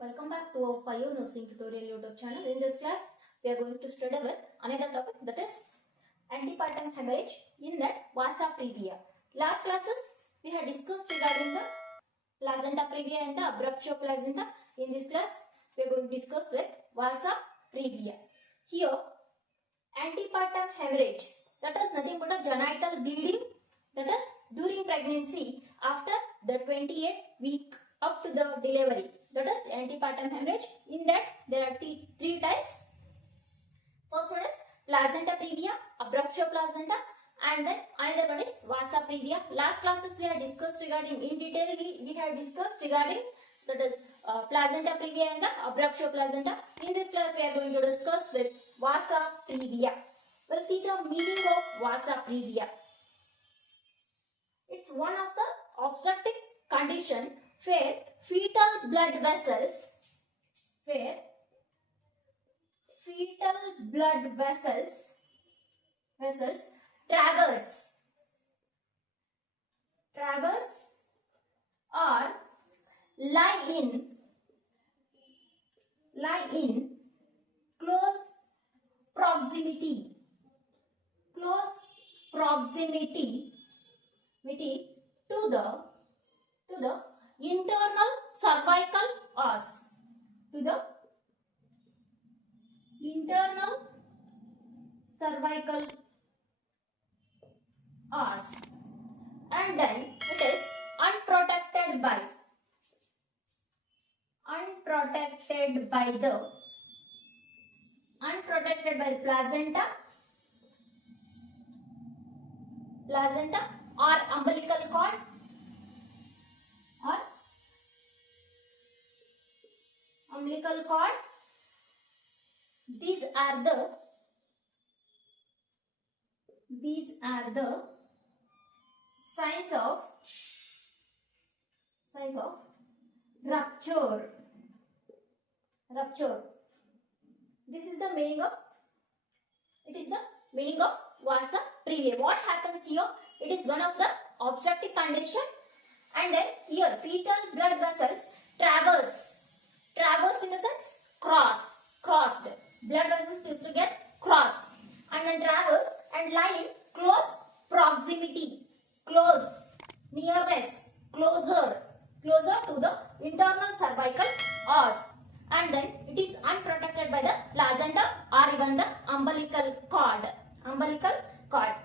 Welcome back to our Pio Nursing Tutorial YouTube channel. In this class, we are going to study with another topic, that is antepartum hemorrhage, in that vasa previa. Last classes, we had discussed regarding the placenta previa and the abruptio placenta. In this class, we are going to discuss with vasa previa. Here, antepartum hemorrhage, that is nothing but a genital bleeding, that is during pregnancy after the 28th week up to the delivery. That is antepartum hemorrhage. In that there are three types. First one is placenta previa, abruptio placenta, and then another one is vasa previa. Last classes we have discussed regarding in detail. We have discussed regarding that is placenta previa and the abruptio placenta. In this class we are going to discuss with vasa previa. We'll see the meaning of vasa previa. It's one of the obstetric condition where fetal blood vessels traverse or lie in close proximity to the internal cervical os, and then it is unprotected by the placenta or umbilical cord These are the signs of rupture. This is the meaning of vasa previa. What happens here? It is one of the obstetric condition, and then here fetal blood vessels traverse in the sense crossed. Blood vessels used to get crossed and then traverse and lie in close proximity, closer to the internal cervical os, and then it is unprotected by the placenta or even the umbilical cord,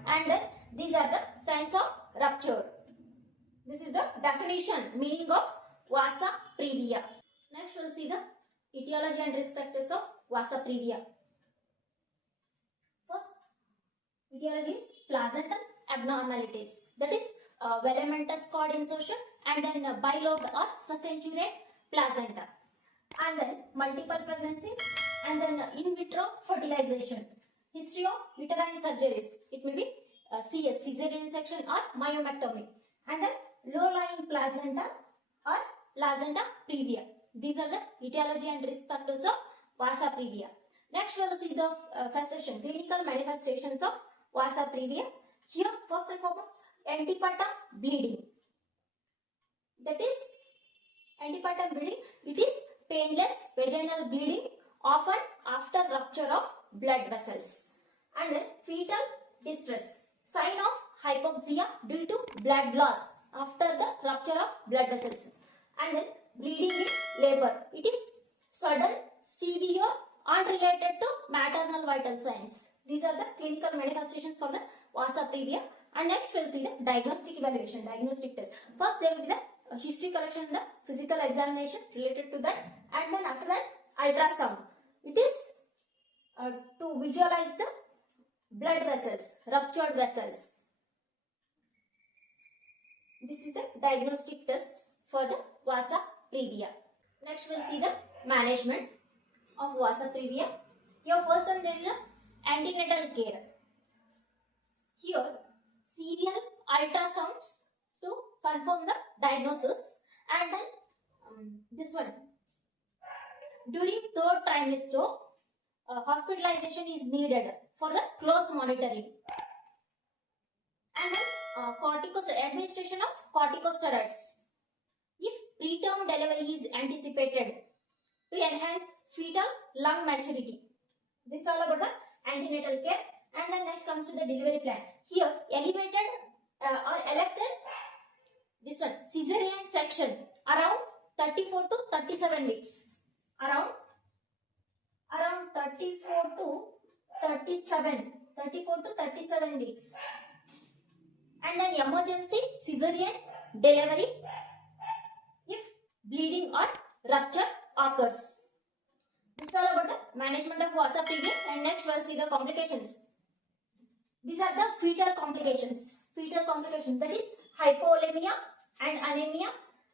and then these are the signs of rupture. This is the definition, meaning of vasa previa. Next we will see the etiology and risk factors of vasa previa. First, etiology is placental abnormalities, that is velamentous cord insertion, and then bilobed or succenturate placenta, and then multiple pregnancies, and then in vitro fertilization, history of uterine surgeries, it may be CS, caesarean section or myomectomy, and then low-lying placenta or placenta previa. These are the etiology and risk factors of vasa previa. Next we will see the first section, clinical manifestations of vasa previa. Here first and foremost, antepartum bleeding. That is antepartum bleeding. It is painless vaginal bleeding, often after rupture of blood vessels, and then fetal distress, sign of hypoxia due to blood loss after the rupture of blood vessels, and then bleeding in labor. It is sudden, severe, unrelated to maternal vital signs. These are the clinical manifestations for the vasa previa. And next we will see the diagnostic evaluation, diagnostic test. First there will be the history collection and the physical examination related to that, and then after that ultrasound. It is to visualize the blood vessels, ruptured vessels. This is the diagnostic test for the vasa previa. Next we will see the management of vasa previa. Here first one there is the antenatal care. Here serial ultrasounds to confirm the diagnosis, and then this one during third trimester hospitalization is needed for the close monitoring, and then administration of corticosteroids if preterm delivery is anticipated. enhance fetal lung maturity. This is all about the antenatal care. And then next comes to the delivery plan. Here elevated or elected this one cesarean section around 34 to 37 weeks. Around 34 to 37 weeks. And then emergency cesarean delivery if bleeding or rupture occurs. This is all about the management of Vasa PV. And next we'll see the complications. These are the fetal complications. Fetal complications, that is hypovolemia and anemia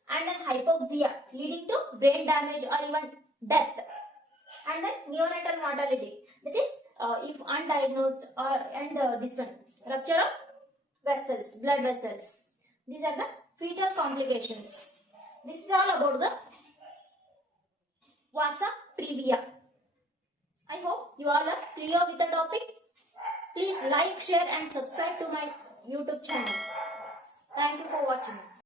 and then hypoxia leading to brain damage or even death. And then neonatal mortality, that is if undiagnosed and this one rupture of vessels, blood vessels. These are the fetal complications. This is all about the Vasa previa. I hope you all are clear with the topic. Please like, share and subscribe to my YouTube channel. Thank you for watching.